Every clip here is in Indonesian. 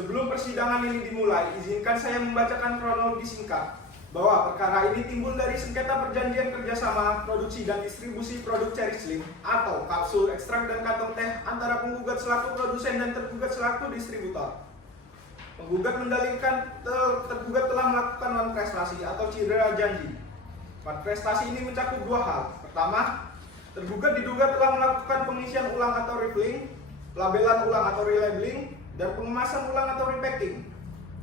Sebelum persidangan ini dimulai, izinkan saya membacakan kronologi singkat bahwa perkara ini timbul dari sengketa perjanjian kerjasama produksi dan distribusi produk Cherry Slim atau kapsul, ekstrak, dan kantong teh antara penggugat selaku produsen dan tergugat selaku distributor. Penggugat mendalilkan tergugat telah melakukan manifestasi atau cedera janji. Manifestasi ini mencakup dua hal. Pertama, tergugat diduga telah melakukan pengisian ulang atau refilling, pelabelan ulang atau relabeling, dan pengemasan ulang atau repacking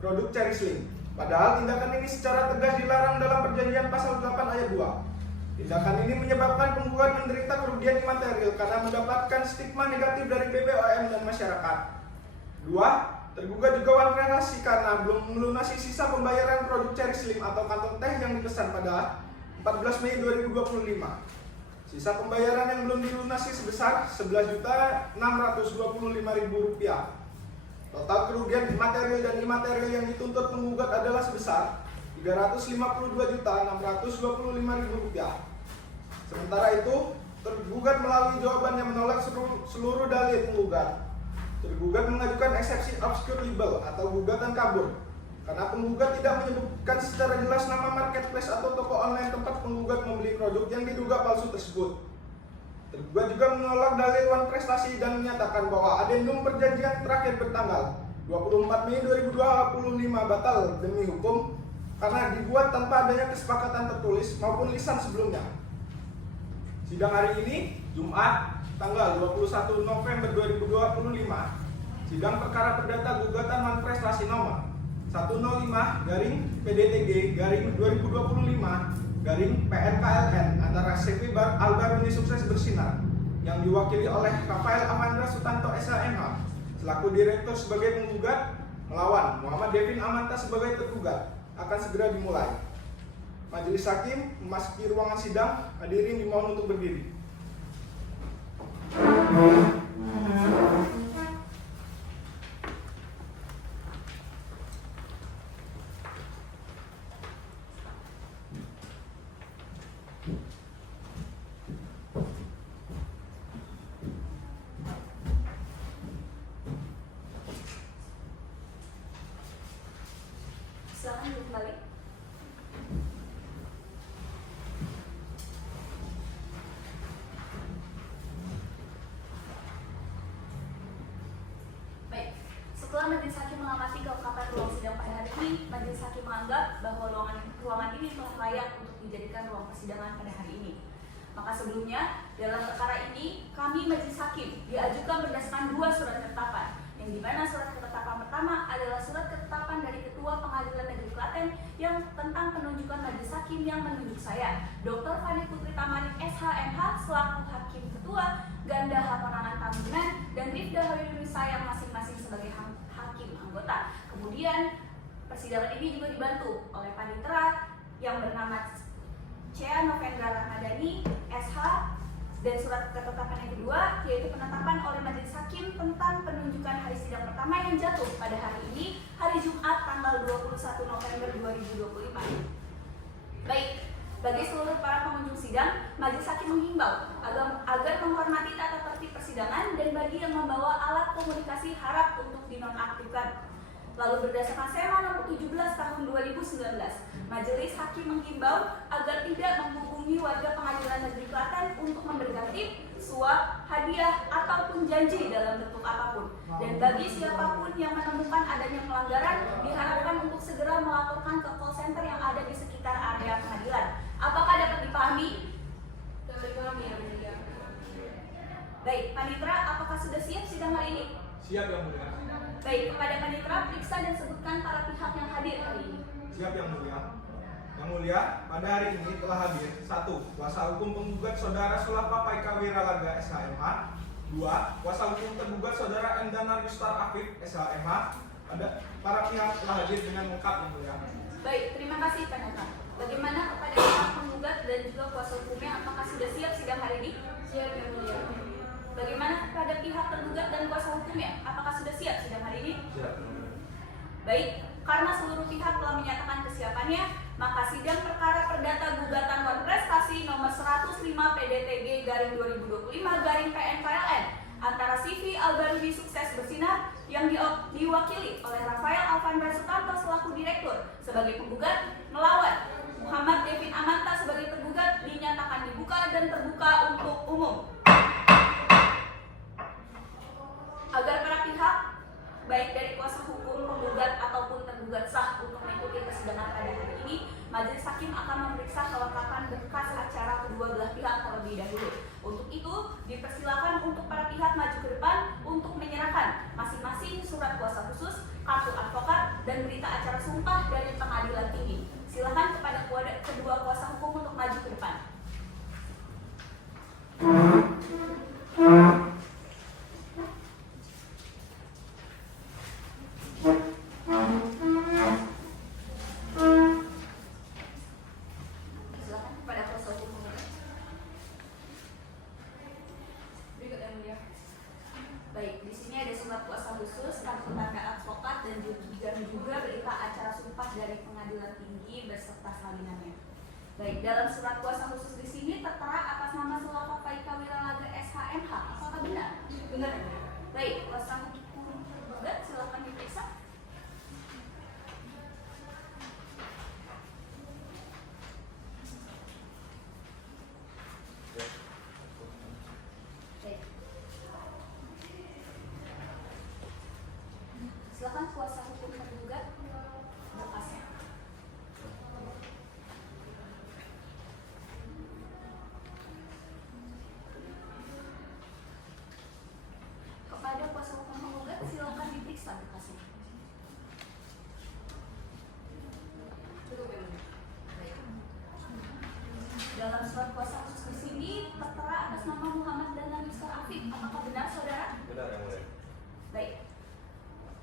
produk Cherry Slim. Padahal tindakan ini secara tegas dilarang dalam perjanjian pasal 8 ayat 2. Tindakan ini menyebabkan penggugat menderita kerugian imaterial karena mendapatkan stigma negatif dari BPOM dan masyarakat. 2. Tergugat juga manifestasi karena belum melunasi sisa pembayaran produk Cherry Slim atau kantong teh yang dipesan pada 14 Mei 2025. Sisa pembayaran yang belum dilunasi sebesar Rp11.625.000. Total kerugian material dan imaterial yang dituntut penggugat adalah sebesar Rp352.625.000. Sementara itu, tergugat melalui jawabannya menolak seluruh dalil penggugat. Tergugat mengajukan eksepsi obscure libel atau gugatan kabur karena penggugat tidak menyebutkan secara jelas nama marketplace atau toko online tempat penggugat membeli produk yang diduga palsu tersebut. Tergugat juga menolak dalil wan prestasi dan menyatakan bahwa adendum perjanjian terakhir bertanggal 24 Mei 2025 batal demi hukum karena dibuat tanpa adanya kesepakatan tertulis maupun lisan sebelumnya. Sidang hari ini, Jumat, tanggal 21 November 2025, sidang perkara perdata gugatan wan prestasi nomor 105-PDTG-2025-PNKLN antara CV Albaruni Sukses Bersinar yang diwakili oleh Rafael Amandra Sutanto SHMH selaku direktur sebagai penggugat melawan Muhammad Devin Amanta sebagai tergugat akan segera dimulai. Majelis Hakim memasuki ruangan sidang, hadirin dimohon untuk berdiri. Silakan kembali. Baik, setelah Majelis Hakim mengamati kelengkapan ruang sidang pada hari ini, Majelis Hakim menganggap bahwa ruangan ini telah layak untuk dijadikan ruang persidangan pada hari ini. Maka sebelumnya, dalam perkara ini, kami Majelis Hakim diajukan berdasarkan dua surat ketetapan, yang dimana surat ketetapan pertama adalah surat ketetapan dari Ketua Pengadilan Negeri Klaten yang tentang penunjukan Majelis Hakim yang menunjuk saya, Dr. Fani Putri Tamarin SHMH selaku Hakim Ketua, Ganda Hamonangan Tambunan, dan Rifda Hawirunisa yang masing-masing sebagai Hakim Anggota. Kemudian persidangan ini juga dibantu oleh panitera yang bernama Cea Novendra Ramadhani SH, dan surat ketetapan yang kedua yaitu penetapan oleh Majelis Hakim tentang penunjukan hari sidang pertama yang jatuh pada hari ini, hari Jumat tanggal 21 November 2025. Baik, bagi seluruh para pengunjung sidang, Majelis Hakim menghimbau agar menghormati tata tertib persidangan dan bagi yang membawa alat komunikasi harap untuk dinonaktifkan. Lalu berdasarkan SEMA nomor 17 tahun 2019, Majelis Hakim menghimbau agar tidak menghubungi warga Pengadilan Negeri Klaten untuk memberikan tip, suap, hadiah, ataupun janji dalam bentuk apapun. Dan bagi siapapun yang menemukan adanya pelanggaran, diharapkan untuk segera melaporkan ke call center yang ada di sekitar area pengadilan. Apakah dapat dipahami? Dapat dipahami, ya Mulia. Baik, Panitera, apakah sudah siap sidang hari ini? Siap, Yang Mulia. Baik, kepada panitera periksa dan sebutkan para pihak yang hadir hari ini. Siap, Yang Mulia. Yang Mulia, pada hari ini telah hadir 1. Kuasa hukum penggugat Saudara Sulapa Paika Wiralaga SHMH. 2. Kuasa hukum tergugat Saudara M. Danar Yustar Afif SHMH. Para pihak telah hadir dengan lengkap, Yang Mulia. Baik, terima kasih panitera. Bagaimana kepada pihak penggugat dan juga kuasa hukumnya, apakah sudah siap sidang hari ini? Siap, Yang Mulia. Bagaimana kepada pihak tergugat dan kuasa hukumnya? Apakah sudah siap sidang hari ini? Siap. Baik, karena seluruh pihak telah menyatakan kesiapannya, maka sidang perkara perdata gugatan wan prestasi nomor 105 PDTG-2025-PNKLN antara CV Albaruni Sukses Bersinar yang diwakili oleh Alvandra Sutanto selaku direktur sebagai penggugat melawan Muhammad Devin Amanta sebagai tergugat dinyatakan dibuka dan terbuka untuk umum. Agar para pihak baik dari kuasa hukum penggugat ataupun tergugat sah untuk mengikuti persidangan pada hari ini, Majelis Hakim akan memeriksa kelengkapan berkas acara kedua belah pihak terlebih dahulu. Untuk itu, dipersilakan untuk para pihak maju ke depan untuk menyerahkan masing-masing surat kuasa khusus, kartu advokat, dan berita acara sumpah dari pengadilan tinggi. Silakan kepada kedua kuasa hukum untuk maju ke depan. Silakan kepada kuasa hukum penggugat. Berikut yang mulia. Baik, di sini ada surat kuasa khusus, kartu tanda advokat, dan juga berita acara sumpah dari pengadilan tinggi beserta salinannya. Baik, dalam surat kuasa khusus di sini tertera atas nama Sulawak Faika Wiralaga SHMH. Apakah benar? Benar. Baik, kuasa hukum penggugat silakan diperiksa. Baik. Silakan kuasa hukum penggugat berkasnya. Kepada kuasa hukum penggugat silakan diperiksa berkasnya. Cukup ya, Bu? Baik. Dalam surat kuasa khusus di sini tertera atas nama Muhammad dan Mr. Afif. Apakah benar, saudara? Benar yang mulia. Baik.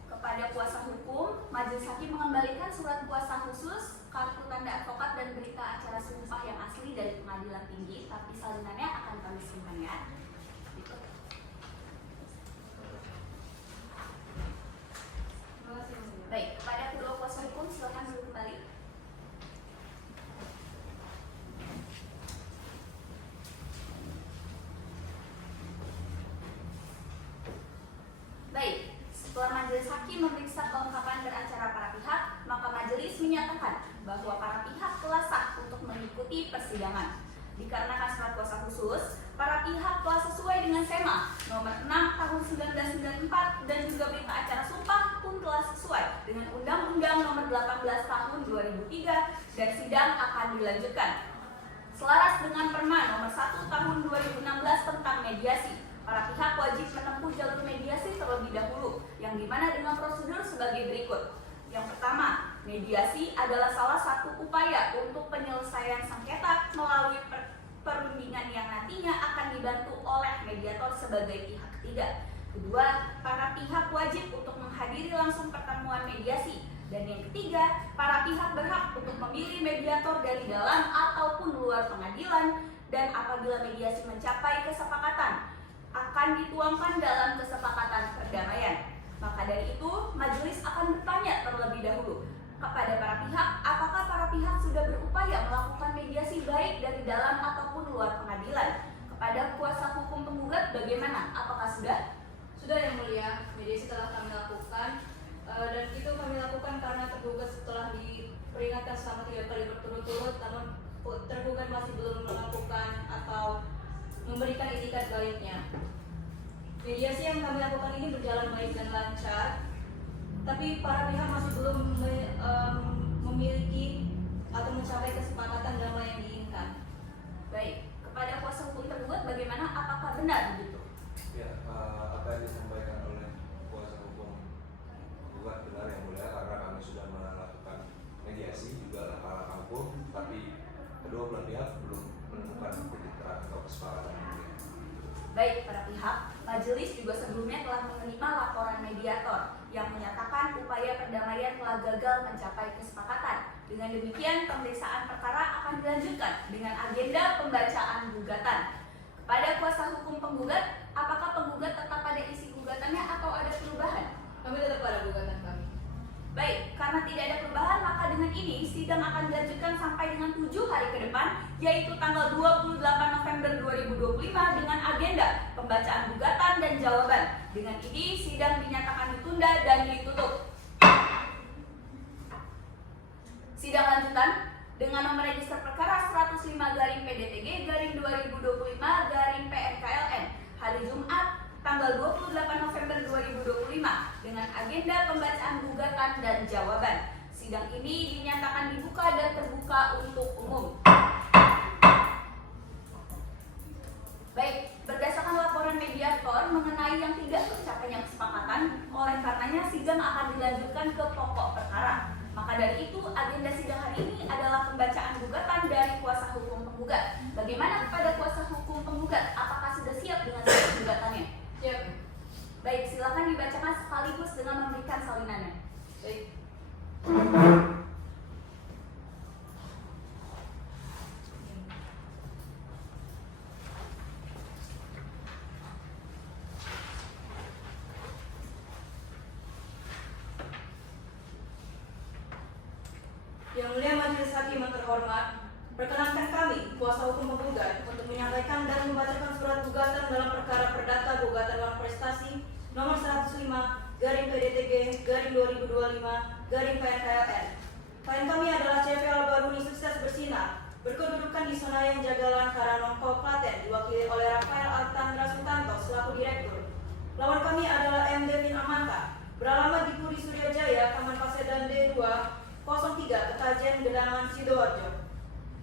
Kepada kuasa hukum, Majelis Hakim mengembalikan surat kuasa khusus, kartu tanda advokat, dan berita acara sumpah yang asli dari pengadilan tinggi, tapi salinannya akan kami simpan ya. Gitu. Baik, kepada kedua kuasa hukum silakan duduk kembali. Baik, setelah Majelis Hakim memeriksa kelengkapan beracara para pihak, maka majelis menyatakan bahwa para pihak telah sah untuk mengikuti persidangan. Dikarenakan surat kuasa khusus, para pihak telah sesuai dengan SEMA nomor 6 tahun 1994 dan juga berita acara sumpah pun telah sesuai dengan Undang-Undang nomor 18 tahun 2003 dan sidang akan dilanjutkan. Selaras dengan Perma nomor 1 tahun 2016 tentang mediasi, para pihak wajib menempuh jalur mediasi terlebih dahulu, yang dimana dengan prosedur sebagai berikut. Yang pertama, mediasi adalah salah satu upaya untuk penyelesaian sengketa melalui perundingan yang nantinya akan dibantu oleh mediator sebagai pihak ketiga. Kedua, para pihak wajib untuk menghadiri langsung pertemuan mediasi. Dan yang ketiga, para pihak berhak untuk memilih mediator dari dalam ataupun luar pengadilan, dan apabila mediasi mencapai kesepakatan, akan dituangkan dalam kesepakatan perdamaian. Maka dari itu, majelis akan bertanya terlebih dahulu kepada para pihak, apakah para pihak sudah berupaya melakukan mediasi baik dari dalam ataupun luar pengadilan. Kepada kuasa hukum penggugat bagaimana? Apakah sudah? Sudah yang mulia, mediasi telah kami lakukan dan itu kami lakukan karena tergugat setelah diperingatkan selama 3 kali berturut-turut, namun tergugat masih belum melakukan atau memberikan itikat baiknya. Mediasi yang kami lakukan ini berjalan baik dan lancar, tapi para pihak masih belum memiliki atau mencapai kesepakatan damai yang diinginkan. Baik, kepada kuasa hukum tergugat bagaimana? Apakah benar begitu? Ya, apa yang disampaikan oleh kuasa hukum penggugat benar yang mulia, karena kami sudah melakukan mediasi juga langkah-langkah hukum, tapi kedua belah pihak belum menemukan titik terang atau kesepakatan yang mulia. Baik, para pihak, majelis juga sebelumnya telah menerima laporan mediator yang menyatakan upaya perdamaian telah gagal mencapai kesepakatan. Dengan demikian, pemeriksaan perkara akan dilanjutkan dengan agenda pembacaan gugatan. Kepada kuasa hukum penggugat, apakah penggugat tetap pada isi gugatannya atau ada perubahan? Kami tetap pada gugatan kami. Baik, karena tidak ada perubahan, maka dengan ini sidang akan dilanjutkan sampai dengan 7 hari ke depan, yaitu tanggal 28 November 2025 dengan agenda pembacaan gugatan dan jawaban. Dengan ini, sidang dinyatakan ditunda dan ditutup. Sidang lanjutan dengan nomor register perkara 105/PDTG/2025/PNKLN hari Jumat tanggal 28 November 2025 dengan agenda pembacaan gugatan dan jawaban. Sidang ini dinyatakan dibuka dan terbuka untuk umum. Baik, berdasarkan laporan mediator mengenai yang tidak tercapainya kesepakatan, oleh karenanya sidang akan dilanjutkan ke pokok perkara. Maka dari itu, agenda sidang hari ini adalah pembacaan gugatan dari kuasa hukum penggugat. Bagaimana kepada kuasa hukum penggugat? Apakah sudah siap dengan gugatannya? Siap. Baik, silakan dibacakan sekaligus dengan memberikan salinannya. Baik. Yang mulia Majelis Hakim yang terhormat, perkenankan kami, kuasa hukum penggugat, untuk menyampaikan dan membacakan surat gugatan dalam perkara perdata gugatan uang prestasi nomor 105/PDTG/2025/PNKLN. Klien kami adalah CV Albaruni Sukses Bersinar, berkedudukan di Senayan Jagalan Karanongko, Klaten, diwakili oleh Rafael Altandra Sutanto selaku direktur. Lawan kami adalah M. Devin Amanta, beralamat di Puri Suryajaya, Taman Pasedan D2 03 Ketajian Gedangan Sidoarjo.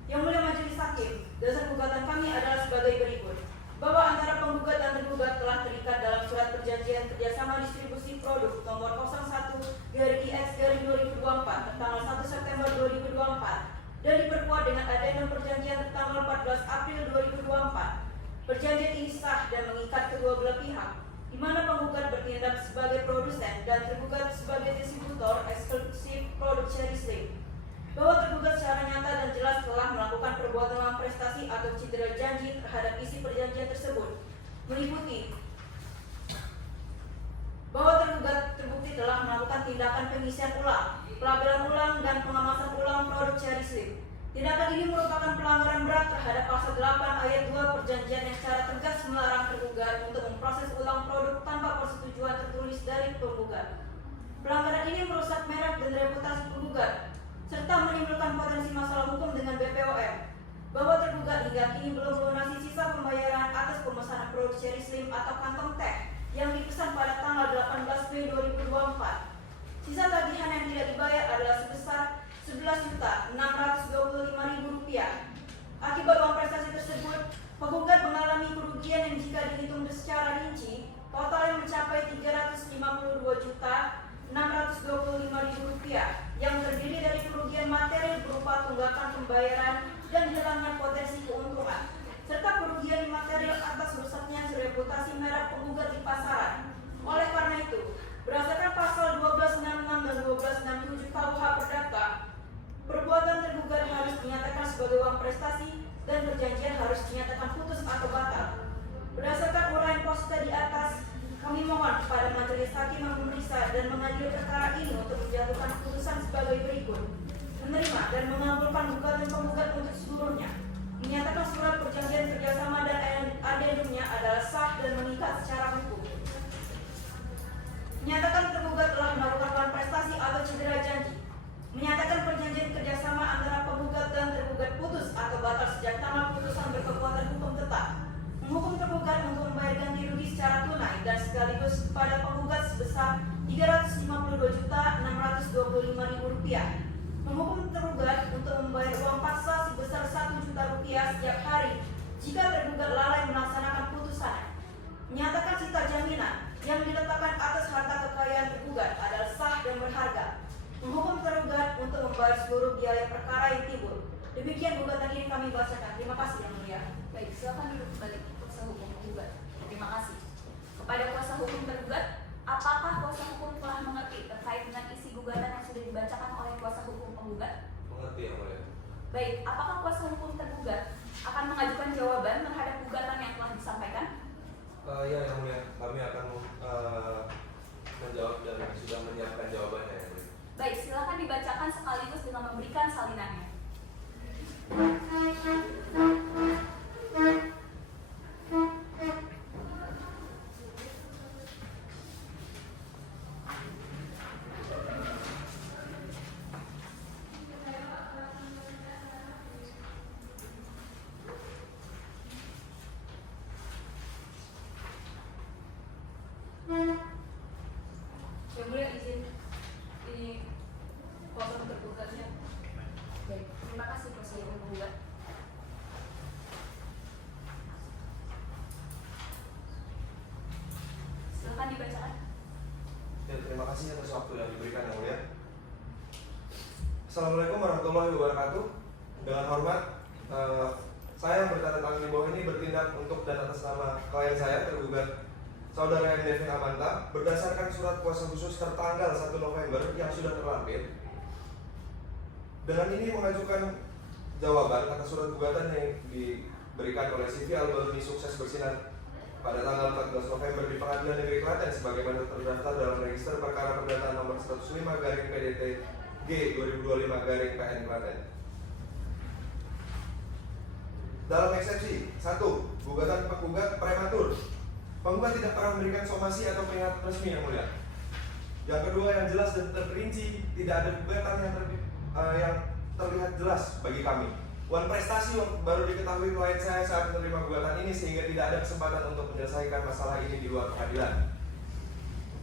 Yang mulia Majelis Hakim, dasar gugatan kami adalah sebagai berikut: bahwa antara penggugat dan tergugat telah terikat dalam surat perjanjian kerjasama distribusi produk nomor 01/IX/2024 tertanggal 1 September 2024 dan diperkuat dengan adendum perjanjian tertanggal 14 April 2024. Perjanjian ini sah dan mengikat kedua belah pihak, di mana penggugat bertindak sebagai produsen dan tergugat sebagai distributor eksklusif produk Cherry Slim. Bahwa tergugat secara nyata dan jelas telah melakukan perbuatan uang prestasi atau cedera janji terhadap isi perjanjian tersebut, meliputi bahwa tergugat terbukti telah melakukan tindakan pengisian ulang, pelabelan ulang, dan pengemasan ulang produk Cherry Slim. Tindakan ini merupakan pelanggaran berat terhadap pasal 8 ayat 2 perjanjian yang secara tegas melarang tergugat untuk memproses ulang produk tanpa persetujuan tertulis dari penggugat. Pelanggaran ini merusak merek dan reputasi penggugat, serta menimbulkan potensi masalah hukum dengan BPOM. Bahwa tergugat hingga kini belum melunasi sisa pembayaran atas pemesanan produk Cherry Slim atau kantong teh yang dipesan pada tanggal 18 Mei 2024. Sisa tagihan yang tidak dibayar adalah sebesar Rp11.625.000. Akibat uang prestasi tersebut, penggugat mengalami kerugian yang jika dihitung secara rinci, totalnya mencapai Rp352.625.000 yang terdiri dari kerugian materi berupa tunggakan pembayaran dan hilangnya potensi keuntungan, serta kerugian material atas rusaknya reputasi merek penggugat di pasaran. Oleh karena itu, berdasarkan pasal 1266 dan 1267 KUH Perdata, perbuatan tergugat harus dinyatakan sebagai uang prestasi dan perjanjian harus dinyatakan putus atau batal. Berdasarkan uraian posita di atas, kami mohon kepada Majelis Hakim yang memeriksa dan mengadili perkara ini untuk menjatuhkan putusan sebagai berikut: menerima dan mengabulkan gugatan penggugat untuk seluruhnya, menyatakan surat perjanjian kerjasama dan adendumnya adalah sah dan mengikat secara hukum, menyatakan tergugat telah melakukan uang prestasi atau cedera janji, menyatakan perjanjian kerjasama antara penggugat dan tergugat putus atau batal sejak tanggal putusan berkekuatan hukum tetap, menghukum tergugat untuk membayar ganti rugi secara tunai dan sekaligus kepada penggugat sebesar Rp352.625.000, menghukum tergugat untuk membayar uang paksa sebesar Rp1 juta setiap hari jika tergugat lalai melaksanakan putusannya, menyatakan sita jaminan yang diletakkan atas harta kekayaan tergugat adalah sah dan berharga, menghukum tergugat untuk membayar seluruh biaya perkara yang timbul. Demikian gugatan ini kami bacakan. Terima kasih yang mulia. Baik, silakan duduk kembali kuasa hukum penggugat. Terima kasih. Kepada kuasa hukum tergugat, apakah kuasa hukum telah mengerti terkait dengan isi gugatan yang sudah dibacakan oleh kuasa hukum penggugat? Mengerti yang mulia. Baik, apakah kuasa hukum tergugat akan mengajukan jawaban terhadap gugatan yang telah disampaikan? Ya yang mulia, kami akan menjawab dan sudah menyiapkan jawabannya yang mulia. Baik, silakan dibacakan sekaligus dengan memberikan salinannya. kasih atas waktu yang diberikan yang mulia. Assalamualaikum warahmatullahi wabarakatuh. Dengan hormat, saya yang bertanda tangan di bawah ini bertindak untuk dan atas nama klien saya tergugat Saudara M. Devin Amanta berdasarkan surat kuasa khusus tertanggal 1 November yang sudah terlampir. Dengan ini mengajukan jawaban atas surat gugatan yang diberikan oleh CV Albaruni Sukses Bersinar pada tanggal 14 November di Pengadilan Negeri Klaten sebagaimana terdaftar dalam register perkara perdata nomor 105/PDT G 2025/PN Klaten. Dalam eksepsi 1, gugatan penggugat prematur. Penggugat tidak pernah memberikan somasi atau peringatan resmi yang mulia. Yang kedua, yang jelas dan terperinci, tidak ada gugatan yang terlihat jelas bagi kami. Wan prestasi baru diketahui klien saya saat menerima gugatan ini sehingga tidak ada kesempatan untuk menyelesaikan masalah ini di luar pengadilan.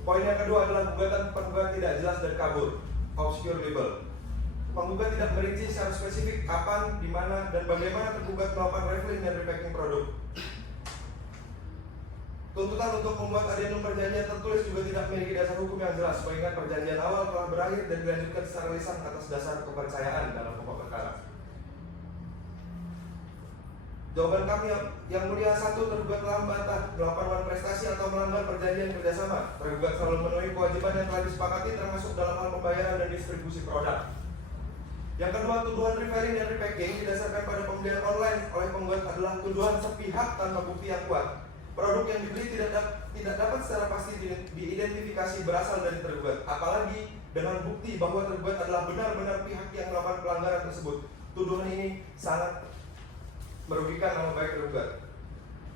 Poin yang kedua adalah gugatan penggugat tidak jelas dan kabur, obscure libel. Penggugat tidak merinci secara spesifik kapan, di mana, dan bagaimana tergugat melakukan refilling dan repacking produk. Tuntutan untuk membuat adendum perjanjian tertulis juga tidak memiliki dasar hukum yang jelas, mengingat perjanjian awal telah berakhir dan dilanjutkan secara lisan atas dasar kepercayaan dalam pokok perkara. Jawaban kami yang mulia 1, tergugat telah membantah melakukan wan prestasi atau melanggar perjanjian kerjasama. Tergugat selalu memenuhi kewajiban yang telah disepakati termasuk dalam hal pembayaran dan distribusi produk. Yang kedua, tuduhan refilling dan repacking didasarkan pada pembelian online oleh penggugat adalah tuduhan sepihak tanpa bukti yang kuat. Produk yang dibeli tidak dapat secara pasti diidentifikasi berasal dari tergugat, apalagi dengan bukti bahwa tergugat adalah benar-benar pihak yang melakukan pelanggaran tersebut. Tuduhan ini sangat merugikan nama baik tergugat.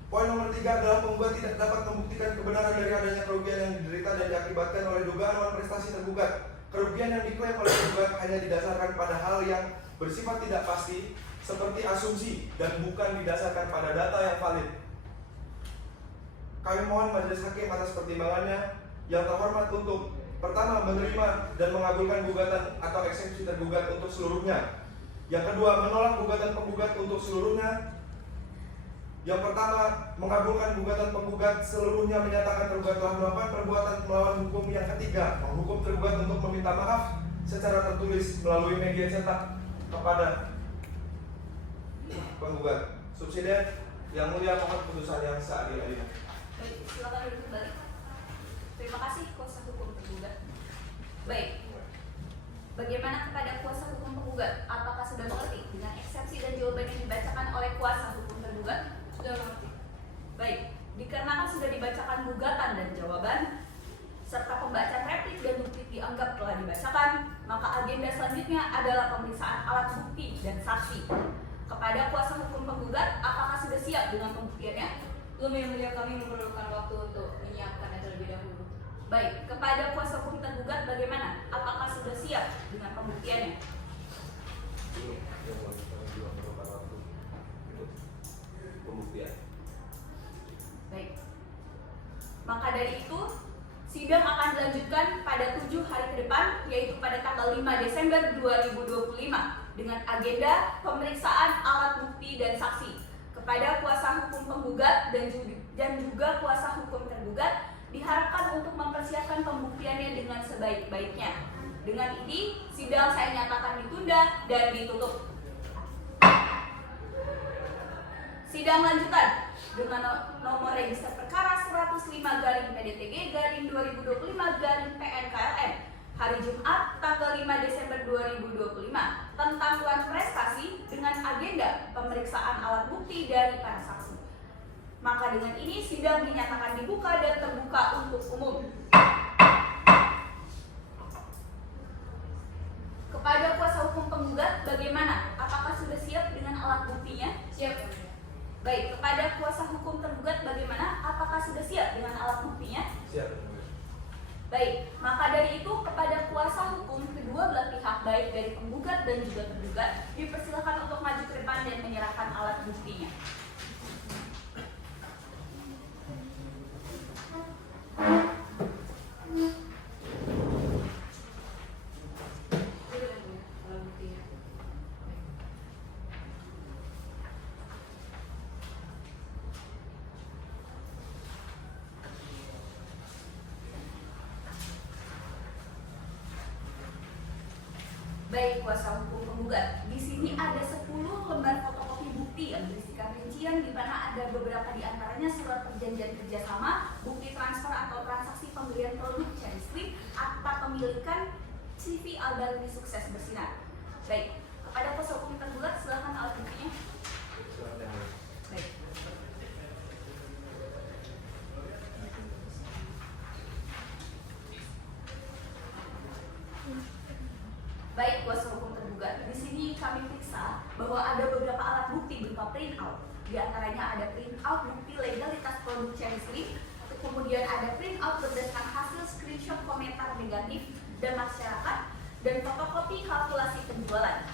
Poin nomor 3 adalah penggugat tidak dapat membuktikan kebenaran dari adanya kerugian yang diderita dan diakibatkan oleh dugaan wan prestasi tergugat. Kerugian yang diklaim oleh tergugat hanya didasarkan pada hal yang bersifat tidak pasti, seperti asumsi, dan bukan didasarkan pada data yang valid. Kami mohon majelis hakim atas pertimbangannya. Yang terhormat untuk pertama, menerima dan mengabulkan gugatan atau eksepsi tergugat untuk seluruhnya. Yang kedua, menolak gugatan penggugat untuk seluruhnya. Yang pertama, mengabulkan gugatan penggugat seluruhnya, menyatakan tergugat telah melakukan perbuatan melawan hukum. Yang ketiga, menghukum tergugat untuk meminta maaf secara tertulis melalui media cetak kepada penggugat. Subsidiar yang mulia, mohon putusan yang seadil-adilnya. Baik, silakan duduk kembali. Terima kasih kuasa hukum tergugat. Baik, bagaimana kepada kuasa hukum penggugat? Apakah sudah mengerti dengan eksepsi dan jawaban yang dibacakan oleh kuasa hukum tergugat? Sudah mengerti. Baik, dikarenakan sudah dibacakan gugatan dan jawaban, serta pembacaan replik dan duplik dianggap telah dibacakan, maka agenda selanjutnya adalah pemeriksaan alat bukti dan saksi. Kepada kuasa hukum penggugat, apakah sudah siap dengan pembuktiannya? Belum, yang mulia, kami memerlukan waktu untuk menyiapkannya terlebih dahulu. Baik, kepada kuasa hukum tergugat bagaimana? Apakah sudah siap dengan pembuktiannya? Belum, yang mulia, kami juga memerlukan waktu untuk pembuktian. Baik. Maka dari itu, sidang akan dilanjutkan pada 7 hari ke depan, yaitu pada tanggal 5 Desember 2025 dengan agenda pemeriksaan alat bukti dan saksi. Kepada kuasa hukum penggugat dan juga kuasa hukum tergugat diharapkan untuk mempersiapkan pembuktiannya dengan sebaik-baiknya. Dengan ini, sidang saya nyatakan ditunda dan ditutup. Sidang lanjutan dengan nomor register perkara 105/PDTG/2025/PNKLN hari Jumat tanggal 5 Desember 2025 tentang wan prestasi dengan agenda pemeriksaan alat bukti dari para saksi. Maka dengan ini sidang dinyatakan dibuka dan terbuka untuk umum. Kepada kuasa hukum penggugat bagaimana? Apakah sudah siap dengan alat buktinya? Siap. Baik, kepada kuasa hukum tergugat bagaimana? Apakah sudah siap dengan alat buktinya? Siap. Baik, maka dari itu kepada kuasa hukum kedua belah pihak baik dari penggugat dan juga tergugat dipersilakan untuk maju ke depan dan menyerahkan alat buktinya. Baik kuasa hukum penggugat, di sini ada 10 lembar fotokopi bukti yang berisikan rincian di mana ada beberapa di antaranya surat perjanjian kerjasama, bukti transfer atau transaksi pembelian produk Cherry Slim, akta pemilikan CV Albarni Sukses Bersinar. Baik, kepada kuasa hukum tergugat silakan alat buktinya. Baik. Baik kuasa hukum tergugat, di sini kami periksa bahwa ada beberapa alat bukti berupa printout. Di antaranya ada printout bukti legalitas produk Cherry Slim, kemudian ada printout berdasarkan hasil screenshot komentar negatif dan masyarakat, dan fotokopi kalkulasi penjualan.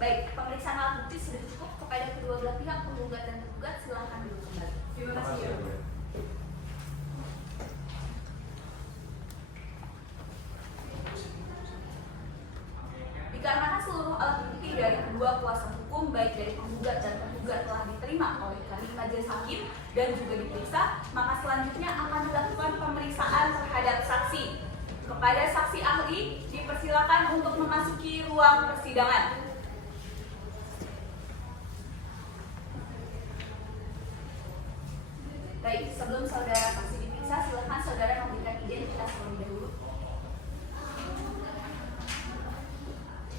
Baik, pemeriksaan alat bukti sudah cukup. Kepada kedua belah pihak, penggugat dan tergugat, silakan duduk kembali. Terima kasih. Ya, Bu. Dikarenakan seluruh alat bukti dari kedua kuasa hukum, baik dari penggugat dan tergugat telah diterima oleh kami majelis hakim dan juga diperiksa, maka selanjutnya akan dilakukan pemeriksaan terhadap saksi. Kepada saksi ahli, dipersilakan untuk memasuki ruang persidangan. Baik, sebelum saudara saksi diperiksa, silakan saudara memberikan identitas terlebih dahulu.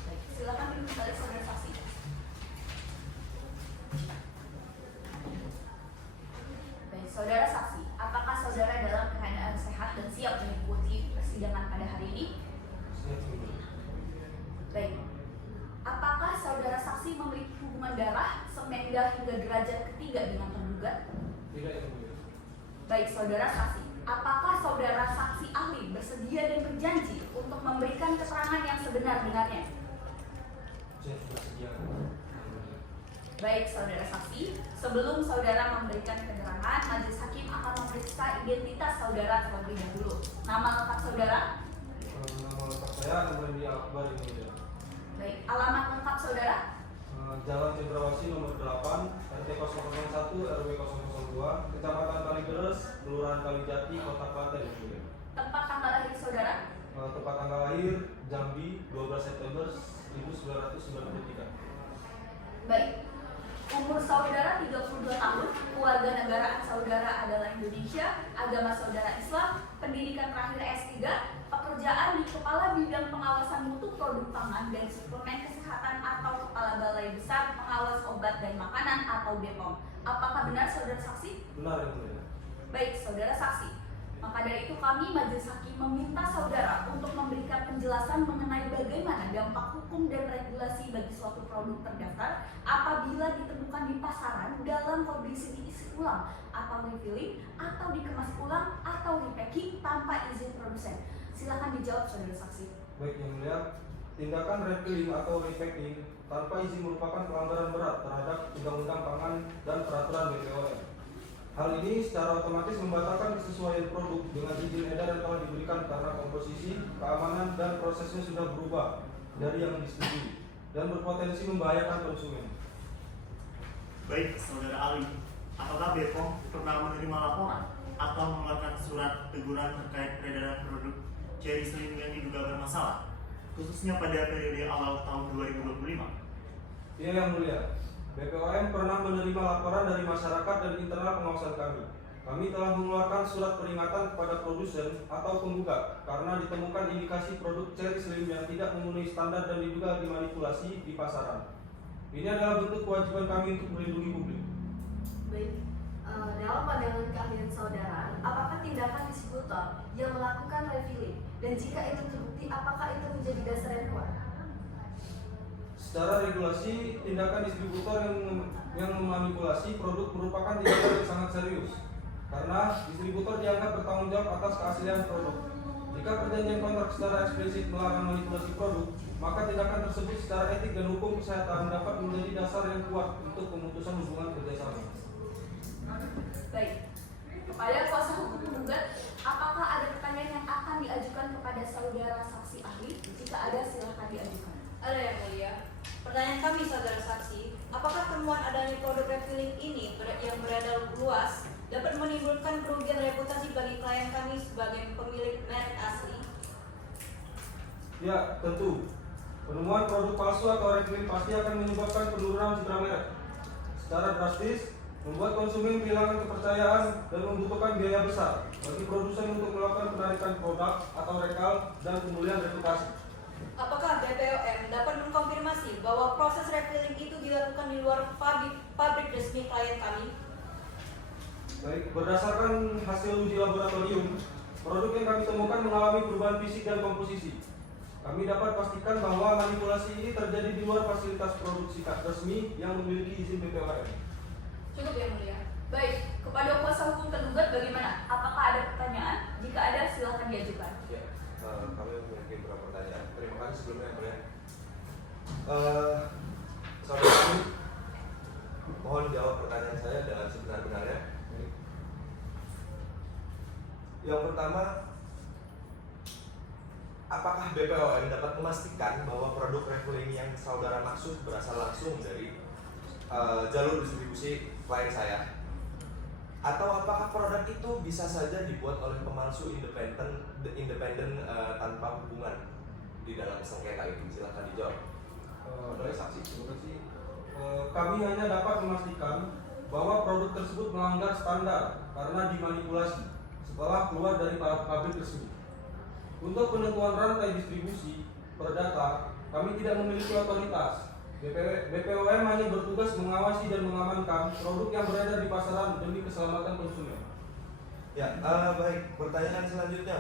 Baik, silakan duduk kembali saudara saksi. Baik, saudara saksi, apakah saudara dalam keadaan sehat dan siap mengikuti persidangan pada hari ini? Baik, apakah saudara saksi memiliki hubungan darah, semenda hingga derajat ketiga dengan tergugat? Tidak, ya, Bu. Baik, saudara saksi, apakah saudara saksi ahli bersedia dan berjanji untuk memberikan keterangan yang sebenar-benarnya? Saya bersedia. Baik, saudara saksi, sebelum saudara memberikan keterangan, majelis hakim akan memeriksa identitas saudara terlebih dahulu. Nama lengkap saudara? Nama lengkap saya Nurdi Akbar ini, ya. Baik, alamat lengkap saudara? Jalan Cendrawasih nomor 8, RT 001 RW 002, Kecamatan Kalideres, Kelurahan Kalijati, Kota Klaten, ya, Bu. Tempat tanggal lahir saudara? Tempat tanggal lahir Jambi 12 September 1993. Baik, umur saudara 32 tahun, keluarga negaraan saudara adalah Indonesia, agama saudara Islam, pendidikan terakhir S3, pekerjaan di Kepala Bidang Pengawasan Mutu Produk Pangan dan Suplemen Kesehatan atau Kepala Balai Besar Pengawas Obat dan Makanan atau BPOM. Apakah benar saudara saksi? Benar, ya, Bu. Baik, saudara saksi. Maka dari itu kami majelis hakim meminta saudara untuk memberikan penjelasan mengenai bagaimana dampak hukum dan regulasi bagi suatu produk terdaftar apabila ditemukan di pasaran dalam kondisi diisi ulang atau refilling atau dikemas ulang atau repacking tanpa izin produsen. Silakan dijawab saudara saksi. Baik, yang mulia, tindakan refilling atau repacking tanpa izin merupakan pelanggaran berat terhadap Undang-Undang Pangan dan Peraturan BPOM. Hal ini secara otomatis membatalkan kesesuaian produk dengan izin edar yang telah diberikan karena komposisi, keamanan, dan prosesnya sudah berubah dari yang disetujui dan berpotensi membahayakan konsumen. Baik, saudara Ali, apakah BPOM pernah menerima laporan atau mengeluarkan surat teguran terkait peredaran produk Cherry Slim yang diduga bermasalah, khususnya pada periode awal tahun 2025? Iya, yang mulia. BPOM pernah menerima laporan dari masyarakat dan internal pengawasan kami. Kami telah mengeluarkan surat peringatan kepada produsen atau penggugat karena ditemukan indikasi produk Cherry Slim yang tidak memenuhi standar dan diduga dimanipulasi di pasaran. Ini adalah bentuk kewajiban kami untuk melindungi publik. Baik, dalam pandangan keahlian saudara, apakah tindakan distributor yang melakukan refilling dan jika itu terbukti, apakah itu menjadi dasar yang kuat? Secara regulasi, tindakan distributor yang memanipulasi produk merupakan tindakan yang sangat serius karena distributor dianggap bertanggung jawab atas keaslian produk. Jika perjanjian kontrak secara eksplisit melarang manipulasi produk, maka tindakan tersebut secara etik dan hukum kesehatan dapat menjadi dasar yang kuat untuk pemutusan hubungan kerjasama. Baik, kepada kuasa hukum penggugat, apakah ada pertanyaan yang akan diajukan kepada saudara saksi ahli? Jika ada, silakan diajukan. Ada yang mulia. Pertanyaan kami saudara saksi, apakah temuan adanya produk refilling ini yang beredar luas dapat menimbulkan kerugian reputasi bagi klien kami sebagai pemilik merek asli? Ya, tentu. Penemuan produk palsu atau refill pasti akan menyebabkan penurunan citra merek secara drastis, membuat konsumen kehilangan kepercayaan dan membutuhkan biaya besar bagi produsen untuk melakukan penarikan produk atau rekal dan pemulihan reputasi. Apakah BPOM dapat mengkonfirmasi bahwa proses refilling itu dilakukan di luar pabrik resmi klien kami? Baik, berdasarkan hasil uji laboratorium, produk yang kami temukan mengalami perubahan fisik dan komposisi. Kami dapat pastikan bahwa manipulasi ini terjadi di luar fasilitas produksi resmi yang memiliki izin BPOM. Cukup yang mulia. Baik, kepada kuasa hukum tergugat bagaimana? Apakah ada pertanyaan? Jika ada, silakan diajukan. Ya, kami memiliki beberapa pertanyaan. Terima kasih sebelumnya yang mulia. Saudara kami, mohon jawab pertanyaan saya dengan sebenar-benarnya. Yang pertama, apakah BPOM dapat memastikan bahwa produk refilling yang saudara maksud berasal langsung dari jalur distribusi klien saya? Atau apakah produk itu bisa saja dibuat oleh pemalsu independen tanpa hubungan di dalam sengketa itu? Silahkan dijawab. Oleh saksi. Terima kasih. Kami hanya dapat memastikan bahwa produk tersebut melanggar standar karena dimanipulasi setelah keluar dari pabrik resmi. Untuk penentuan rantai distribusi per data, kami tidak memiliki otoritas. BPOM hanya bertugas mengawasi dan mengamankan produk yang beredar di pasaran demi keselamatan konsumen. Ya, baik. Pertanyaan selanjutnya,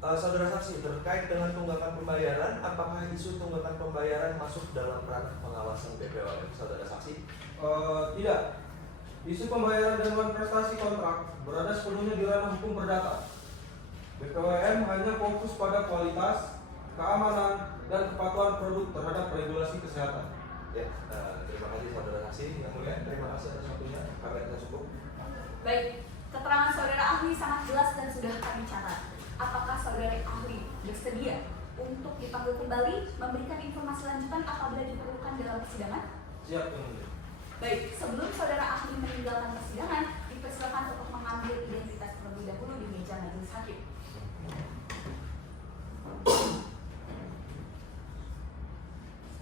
saudara saksi, terkait dengan tunggakan pembayaran, apakah isu tunggakan pembayaran masuk dalam ranah pengawasan BPOM, saudara saksi? Tidak. Isu pembayaran dan manifestasi kontrak berada sepenuhnya di ranah hukum perdata. BPOM hanya fokus pada kualitas, keamanan, dan kepatuhan produk terhadap regulasi kesehatan. Ya, terima kasih saudara saksi. Yang mulia, terima kasih atas waktunya. Kami akan cukup. Baik, keterangan saudara ahli sangat jelas dan sudah kami catat. Apakah saudara ahli bersedia untuk dipanggil kembali memberikan informasi lanjutan apabila diperlukan dalam persidangan? Siap, Yang Mulia. Baik, sebelum saudara ahli meninggalkan persidangan, dipersilakan untuk mengambil identitas terlebih dahulu di meja majelis hakim.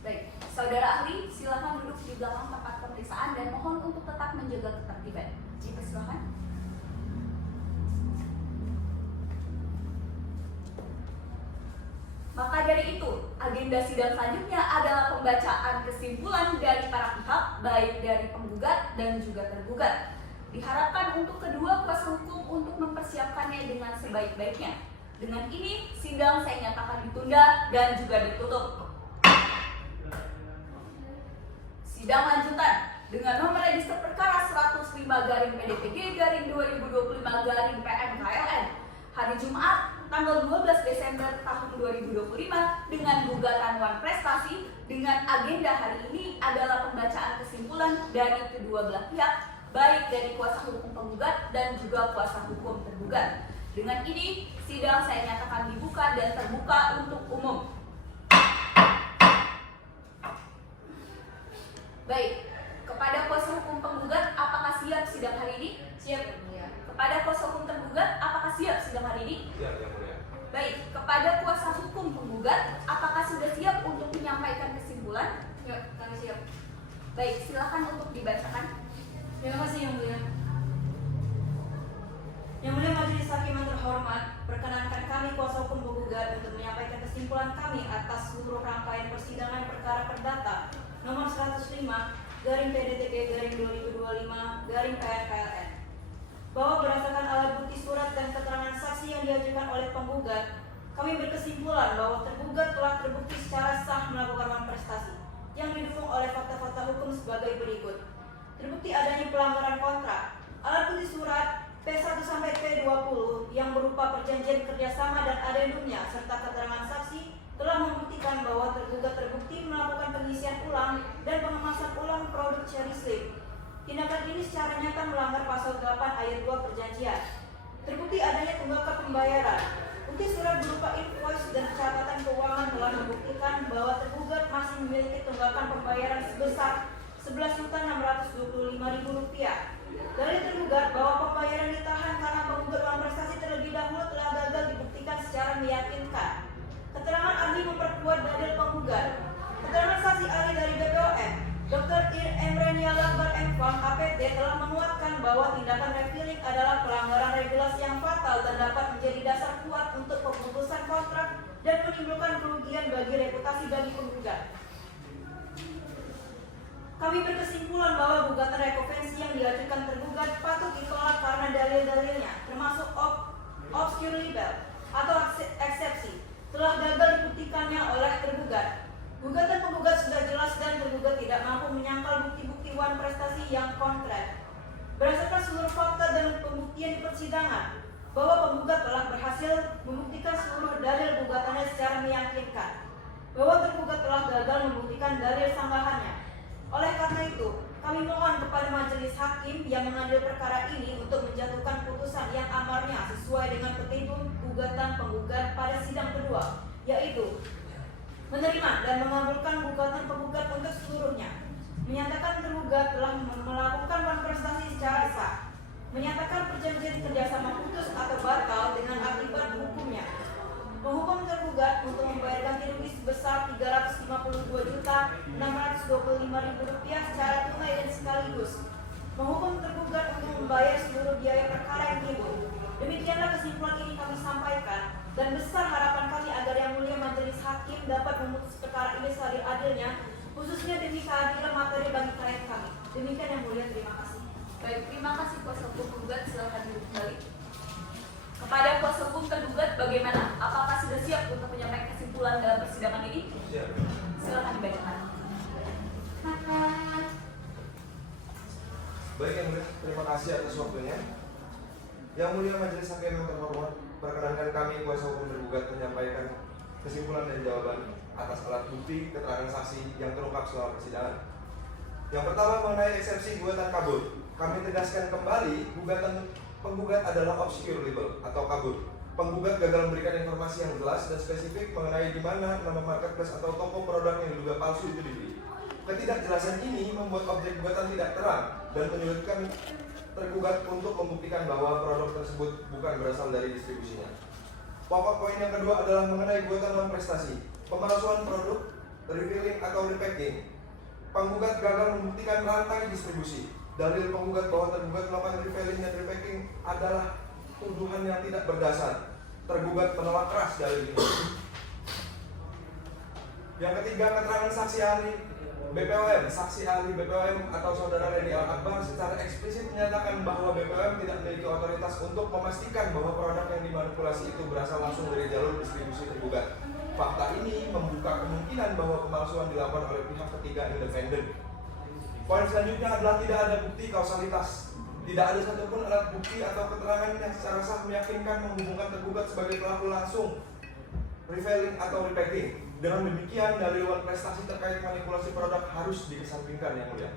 Baik, saudara ahli, silakan duduk di belakang tempat pemeriksaan dan mohon untuk tetap menjaga ketertiban. Dipersilakan. Maka dari itu, agenda sidang selanjutnya adalah pembacaan kesimpulan dari para pihak, baik dari penggugat dan juga tergugat. Diharapkan untuk kedua kuasa hukum untuk mempersiapkannya dengan sebaik-baiknya. Dengan ini, sidang saya nyatakan ditunda dan juga ditutup. Sidang lanjutan dengan nomor register perkara 105/PDPG/2025/PN-KLN hari Jumat tanggal 12 Desember tahun 2025 dengan gugatan Wan Prestasi dengan agenda hari ini adalah pembacaan kesimpulan dari kedua belah pihak, baik dari kuasa hukum penggugat dan juga kuasa hukum tergugat. Dengan ini, sidang saya nyatakan dibuka dan terbuka untuk umum. Baik, kepada kuasa hukum penggugat, apakah siap sidang hari ini? Siap, Yang Mulia. Kepada kuasa hukum tergugat, apakah siap sidang hari ini? Siap, Yang Mulia. Baik, kepada kuasa hukum penggugat, apakah sudah siap untuk menyampaikan kesimpulan? Ya, kami siap. Baik, silakan untuk dibacakan. Terima kasih Yang Mulia. Yang Mulia Majelis Hakim yang terhormat, perkenankan kami kuasa hukum penggugat untuk menyampaikan kesimpulan kami atas seluruh rangkaian persidangan perkara perdata nomor 105/PDTG/2025/PN-KLN, bahwa berdasarkan alat bukti surat dan keterangan saksi yang diajukan oleh penggugat, kami berkesimpulan bahwa tergugat telah terbukti secara sah melakukan manifestasi yang didukung oleh fakta-fakta hukum sebagai berikut. Terbukti adanya pelanggaran kontrak. Alat bukti surat P1-P20 yang berupa perjanjian kerjasama dan adendumnya serta keterangan saksi telah membuktikan bahwa tergugat terbukti melakukan pengisian ulang dan pengemasan ulang produk Cherry Slim. Tindakan ini secara nyata melanggar pasal 8 ayat 2 perjanjian. Terbukti adanya tunggakan pembayaran. Bukti surat berupa invoice dan catatan keuangan telah membuktikan bahwa tergugat masih memiliki tunggakan pembayaran sebesar Rp11.625.000. Dari tergugat bahwa pembayaran ditahan karena penggugat uang prestasi terlebih dahulu telah gagal dibuktikan secara meyakinkan PT telah menguatkan bahwa tindakan refilling adalah pelanggaran regulasi yang fatal dan dapat menjadi dasar kuat untuk pemutusan kontrak dan menimbulkan kerugian bagi reputasi bagi penggugat. Kami berkesimpulan bahwa gugatan rekovensi yang diajukan tergugat patut ditolak karena dalil-dalilnya, termasuk obscure libel atau eksepsi, telah gagal dibuktikannya oleh tergugat. Gugatan penggugat sudah jelas dan tergugat tidak mampu menyangkal bukti-bukti wan prestasi yang konkret. Berdasarkan seluruh fakta dan pembuktian di persidangan, bahwa penggugat telah berhasil membuktikan seluruh dalil gugatannya secara meyakinkan, bahwa tergugat telah gagal membuktikan dalil sanggahannya. Oleh karena itu, kami mohon kepada majelis hakim yang mengadil perkara ini untuk menjatuhkan putusan yang amarnya sesuai dengan petitum gugatan penggugat pada sidang kedua, yaitu menerima dan mengabulkan gugatan penggugat untuk seluruhnya, menyatakan tergugat telah melakukan prestasi secara sah, menyatakan perjanjian kerjasama putus atau batal dengan akibat hukumnya, menghukum tergugat untuk membayar ganti rugi sebesar Rp352.625.000 secara tunai dan sekaligus, menghukum tergugat untuk membayar seluruh biaya perkara yang timbul. Demikianlah kesimpulan ini kami sampaikan, dan besar harapan kami agar Yang Mulia Majelis Hakim dapat memutus perkara ini seadil-adilnya, khususnya demi keadilan materi bagi klien kami. Demikian Yang Mulia, terima kasih. Baik, terima kasih kuasa hukum penggugat, silakan duduk kembali. Kepada kuasa hukum tergugat, bagaimana? Apakah sudah siap untuk menyampaikan kesimpulan dalam persidangan ini? Siap. Silakan dibacakan. Baik Yang Mulia, terima kasih atas waktunya. Yang Mulia Majelis Hakim yang terhormat, perkenankan kami kuasa hukum tergugat menyampaikan kesimpulan dan jawaban atas alat bukti keterangan saksi yang terungkap selama persidangan. Yang pertama mengenai eksepsi gugatan kabur. Kami tegaskan kembali, gugatan penggugat adalah obscure libel atau kabur. Penggugat gagal memberikan informasi yang jelas dan spesifik mengenai di mana nama marketplace atau toko produk yang diduga palsu itu dibeli. Ketidakjelasan ini membuat objek gugatan tidak terang dan menyulitkan tergugat untuk membuktikan bahwa produk tersebut bukan berasal dari distribusinya. Pokok poin yang kedua adalah mengenai gugatan non prestasi, pemalsuan produk, refilling atau repacking. Penggugat gagal membuktikan rantai distribusi. Dalil penggugat bahwa tergugat melakukan refilling dan repacking adalah tuduhan yang tidak berdasar. Tergugat menolak keras dalil ini. Yang ketiga, keterangan saksi ahli BPOM. Saksi ahli BPOM atau saudara Reni Al-Akbar secara eksplisit menyatakan bahwa BPOM tidak memiliki otoritas untuk memastikan bahwa produk yang dimanipulasi itu berasal langsung dari jalur distribusi tergugat. Fakta ini membuka kemungkinan bahwa pemalsuan dilakukan oleh pihak ketiga independen. Poin selanjutnya adalah tidak ada bukti kausalitas. Tidak ada satupun alat bukti atau keterangan yang secara sah meyakinkan menghubungkan tergugat sebagai pelaku langsung refilling atau repacking. Dengan demikian, dalil wan prestasi terkait manipulasi produk harus dikesampingkan Yang Mulia.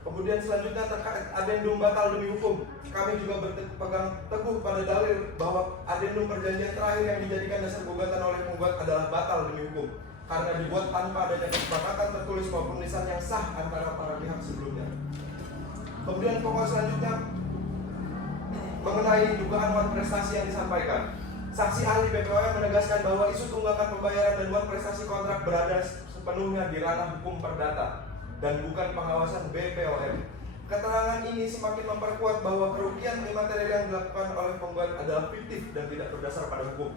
Kemudian selanjutnya terkait adendum batal demi hukum. Kami juga berpegang teguh pada dalil bahwa adendum perjanjian terakhir yang dijadikan dasar gugatan oleh penggugat adalah batal demi hukum karena dibuat tanpa adanya kesepakatan tertulis maupun lisan yang sah antara para pihak sebelumnya. Kemudian pokok selanjutnya mengenai dugaan wan prestasi yang disampaikan. Saksi ahli BPOM menegaskan bahwa isu tunggakan pembayaran dan wan prestasi kontrak berada sepenuhnya di ranah hukum perdata dan bukan pengawasan BPOM. Keterangan ini semakin memperkuat bahwa kerugian imaterial yang dilakukan oleh penggugat adalah fiktif dan tidak berdasar pada hukum.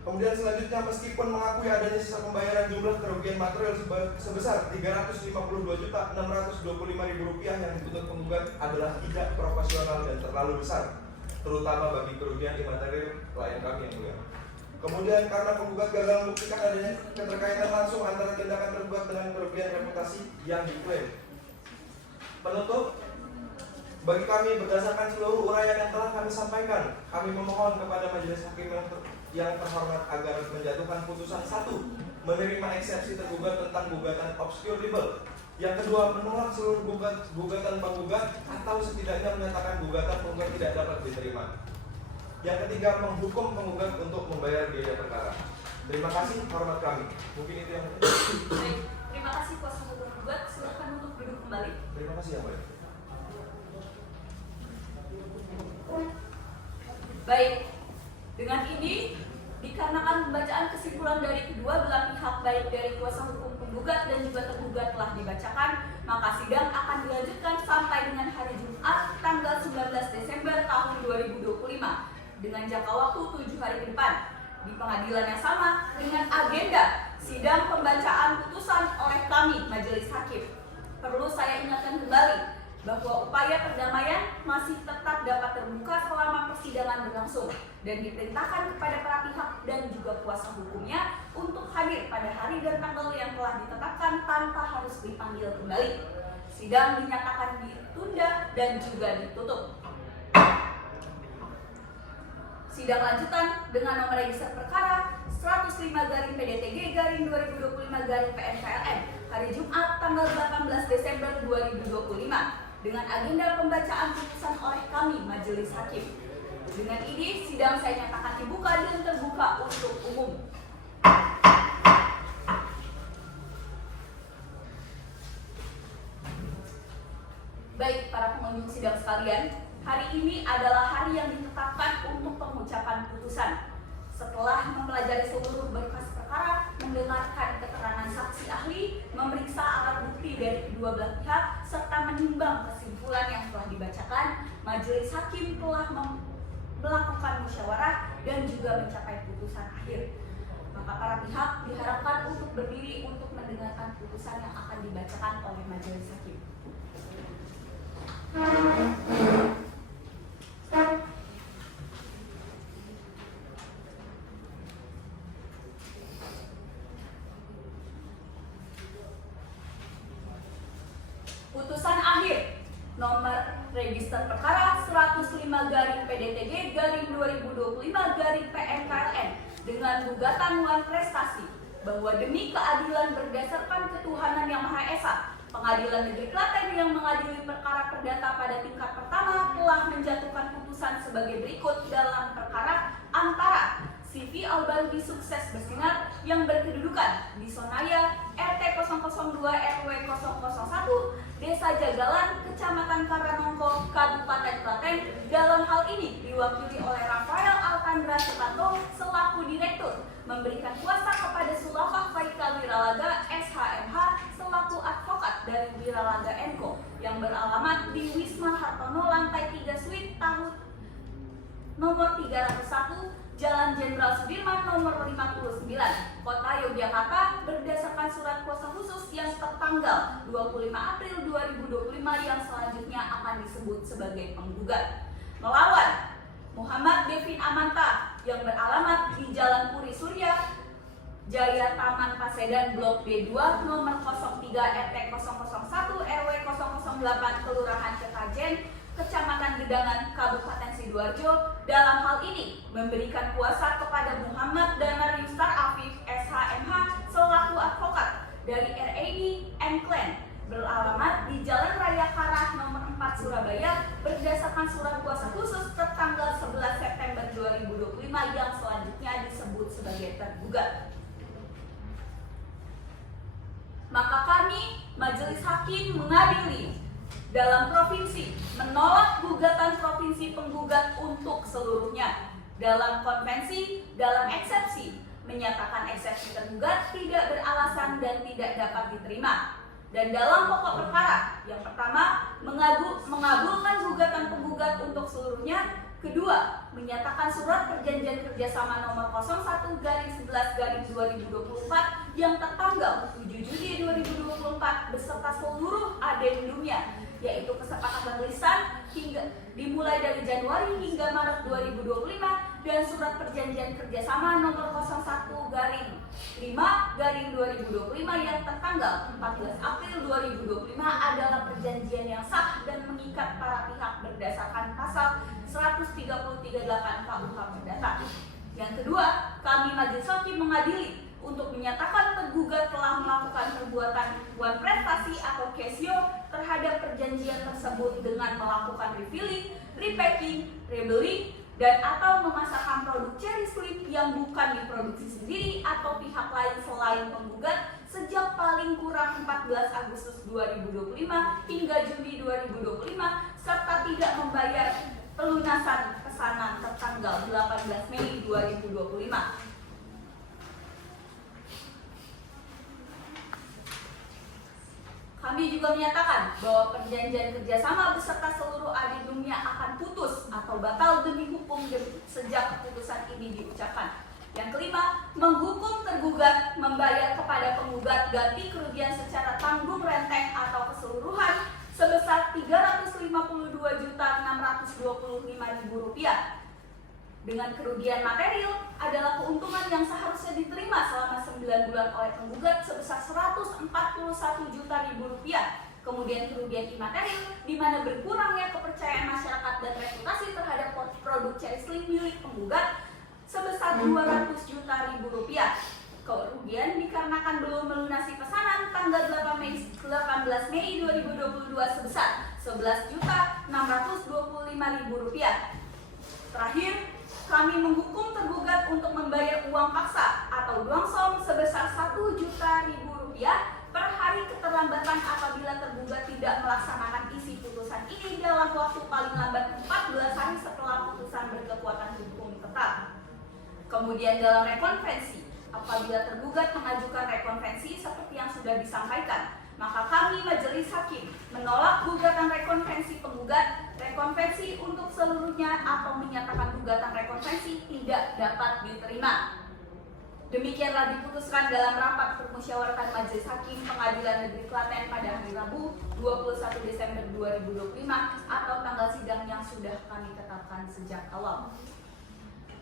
Kemudian selanjutnya, meskipun mengakui adanya sisa pembayaran jumlah kerugian material sebesar Rp355.625.000 yang dituntut penggugat adalah tidak proporsional dan terlalu besar, terutama bagi kerugian imaterial klien kami Yang Mulia. Kemudian karena penggugat gagal membuktikan adanya keterkaitan langsung antara tindakan tergugat dengan kerugian reputasi yang diklaim. Penutup, bagi kami berdasarkan seluruh uraian yang telah kami sampaikan, kami memohon kepada majelis hakim yang terhormat agar menjatuhkan putusan 1, menerima eksepsi tergugat tentang gugatan obscure libel. Yang kedua, menolak seluruh gugatan penggugat atau setidaknya menyatakan gugatan penggugat tidak dapat diterima. Yang ketiga, menghukum penggugat untuk membayar biaya perkara. Terima kasih, hormat kami. Mungkin itu yang Baik, terima kasih kuasa hukum penggugat, silakan untuk duduk kembali. terima kasih Yang Mulia. Baik, dengan ini dikarenakan pembacaan kesimpulan dari kedua belah pihak baik dari kuasa hukum penggugat dan juga tergugat telah dibacakan, maka sidang akan dilanjutkan sampai dengan hari dengan jangka waktu 7 hari ke depan di pengadilan yang sama dengan agenda sidang pembacaan putusan oleh kami Majelis Hakim. Perlu saya ingatkan kembali bahwa upaya perdamaian masih tetap dapat terbuka selama persidangan berlangsung dan diperintahkan kepada para pihak dan juga kuasa hukumnya untuk hadir pada hari dan tanggal yang telah ditetapkan tanpa harus dipanggil kembali. Sidang dinyatakan ditunda dan juga ditutup. Sidang lanjutan dengan nomor register perkara 105/PDTG/2025/PNPLN hari Jumat tanggal 18 Desember 2025 dengan agenda pembacaan putusan oleh kami Majelis Hakim. Dengan ini, sidang saya nyatakan dibuka dan terbuka untuk umum. Baik para pengunjung sidang sekalian, hari ini adalah hari yang ditetapkan untuk pengucapan putusan. Setelah mempelajari seluruh berkas perkara, mendengarkan keterangan saksi ahli, memeriksa alat bukti dari kedua belah pihak, serta menimbang kesimpulan yang telah dibacakan, Majelis Hakim telah melakukan musyawarah dan juga mencapai putusan akhir. Maka para pihak diharapkan untuk berdiri untuk mendengarkan putusan yang akan dibacakan oleh Majelis Hakim. Putusan akhir nomor register perkara 105/PDTG/2025/PNPLN dengan gugatan Wan Prestasi bahwa demi keadilan berdasarkan ketuhanan yang Maha Esa, Pengadilan Negeri Klaten yang mengadili perkara perdata pada tingkat pertama telah menjatuhkan putusan sebagai berikut dalam perkara antara CV Albaldi Sukses Bersinar yang berkedudukan di Sonaya RT 002 RW 001 Desa Jagalan, Kecamatan Karanongko, Kabupaten Klaten, dalam hal ini diwakili oleh Rafael Altandra Sutanto selaku Direktur, memberikan kuasa kepada Sulafah Faika Wiralaga SHMH selaku advokat dari Wiralaga Enko yang beralamat di Wisma Hartono lantai 3 Suite tahun nomor 301 Jalan Jenderal Sudirman nomor 59, Kota Yogyakarta berdasarkan surat kuasa khusus yang tertanggal 25 April 2025 yang selanjutnya akan disebut sebagai penggugat. Melawan Muhammad Devin Amanta yang beralamat di Jalan Puri Surya, Jaya Taman Pasedan Blok B2 nomor 03 RT 001 RW 008 Kelurahan Cekajen, Kecamatan Gedangan, Kabupaten Sidoarjo, dalam hal ini memberikan kuasa kepada Muhammad Danar Yustar Afif SHMH selaku advokat dari RAD and Clan beralamat di Jalan Raya Karah nomor 4 Surabaya berdasarkan surat kuasa khusus tertanggal 11 September 2025 yang selanjutnya disebut sebagai tergugat. Maka kami Majelis Hakim mengadili dalam provinsi menolak gugatan provinsi penggugat untuk seluruhnya. Dalam konvensi, dalam eksepsi, menyatakan eksepsi tergugat tidak beralasan dan tidak dapat diterima. Dan dalam pokok perkara, yang pertama, mengabulkan gugatan penggugat untuk seluruhnya. Kedua, menyatakan surat perjanjian kerjasama nomor 01/11/2024 yang tertanggal 7 Juli 2024 beserta seluruh adendumnya, yaitu kesepakatan lisan hingga dimulai dari Januari hingga Maret 2025 dan surat perjanjian kerjasama nomor 01/5/2025 yang tertanggal 14 April 2025 adalah perjanjian yang sah dan mengikat para pihak berdasarkan pasal 133.8 KUH Perdata. Yang kedua, kami Majelis Hakim mengadili untuk menyatakan tergugat telah melakukan perbuatan Wan Prestasi atau Casio terhadap perjanjian tersebut dengan melakukan refilling, repacking, labeling, dan atau memasarkan produk Cherry Slim yang bukan diproduksi sendiri atau pihak lain selain penggugat sejak paling kurang 14 Agustus 2025 hingga Juni 2025 serta tidak membayar pelunasan pesanan tertanggal 18 Mei 2025. Kami juga menyatakan bahwa perjanjian kerjasama beserta seluruh adendumnya akan putus atau batal demi hukum sejak keputusan ini diucapkan. Yang kelima, menghukum tergugat membayar kepada penggugat ganti kerugian secara tanggung renteng atau keseluruhan sebesar Rp352.625.000 dengan kerugian material adalah keuntungan yang seharusnya diterima selama 9 bulan oleh penggugat sebesar Rp141 juta. Kemudian kerugian imaterial di mana berkurangnya kepercayaan masyarakat dan reputasi terhadap produk Cherry Slim milik penggugat sebesar Rp200 juta. Kerugian dikarenakan belum melunasi pesanan tanggal 18 Mei 2022 sebesar Rp11.625.000. Terakhir, kami menghukum tergugat untuk membayar uang paksa atau dongsong sebesar Rp1 juta per hari keterlambatan apabila tergugat tidak melaksanakan isi putusan ini dalam waktu paling lambat 14 hari setelah putusan berkekuatan hukum tetap. Kemudian dalam rekonvensi, apabila tergugat mengajukan rekonvensi seperti yang sudah disampaikan, maka kami majelis hakim menolak gugatan rekonvensi penggugat, rekonvensi untuk seluruhnya atau menyatakan gugatan rekonvensi tidak dapat diterima. Demikianlah diputuskan dalam rapat permusyawaratan Majelis Hakim Pengadilan Negeri Klaten pada hari Rabu 21 Desember 2025 atau tanggal sidang yang sudah kami tetapkan sejak awal.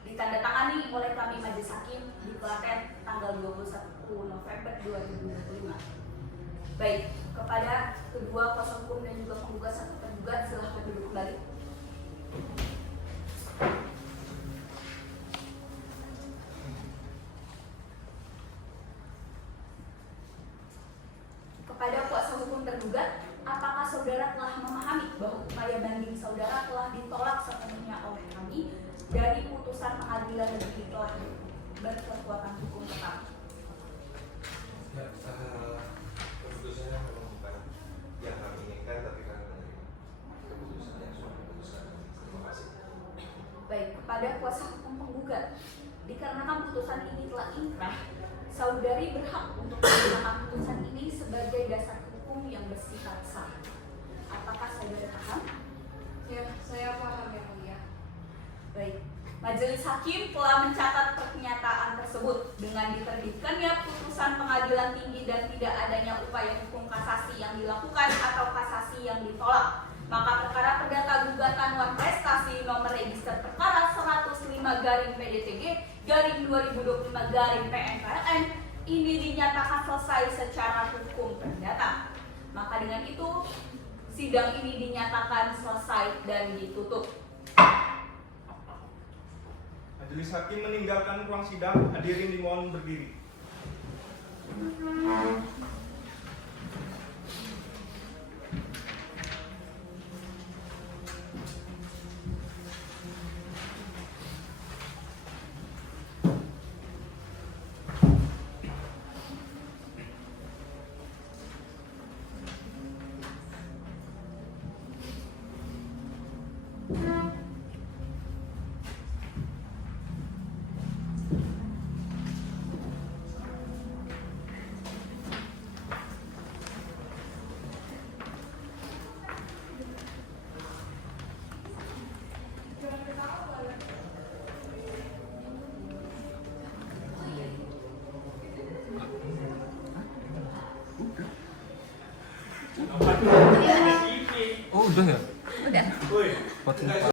Ditandatangani oleh kami Majelis Hakim di Klaten tanggal 21 November 2025. Baik, kepada kedua kuasa hukum dan juga penggugat serta tergugat silahkan duduk kembali. Kepada kuasa hukum tergugat, apakah saudara telah memahami bahwa upaya banding saudara telah ditolak sepenuhnya oleh kami dari putusan pengadilan negeri telah berkekuatan hukum tetap? Ya, keputusannya memang bukan yang kami inginkan, tapi kami menerima keputusan yang sudah diputuskan. Terima kasih. Baik, kepada kuasa hukum penggugat, dikarenakan putusan ini telah inkrah, saudari berhak untuk menggunakan putusan ini sebagai dasar hukum yang bersifat sah. Apakah saudara paham? Ya, saya paham ya mulia. Baik, Majelis Hakim telah mencatat pernyataan tersebut dengan diterbitkannya putusan pengadilan tinggi dan tidak adanya upaya hukum kasasi yang dilakukan atau kasasi yang ditolak. Maka perkara perdata gugatan wan prestasi nomor register perkara 105-PDTG-2025-PN ini dinyatakan selesai secara hukum perdata. Maka dengan itu sidang ini dinyatakan selesai dan ditutup. Majelis Hakim meninggalkan ruang sidang. Hadirin dimohon berdiri. Oh udah ya? Udah. Woi.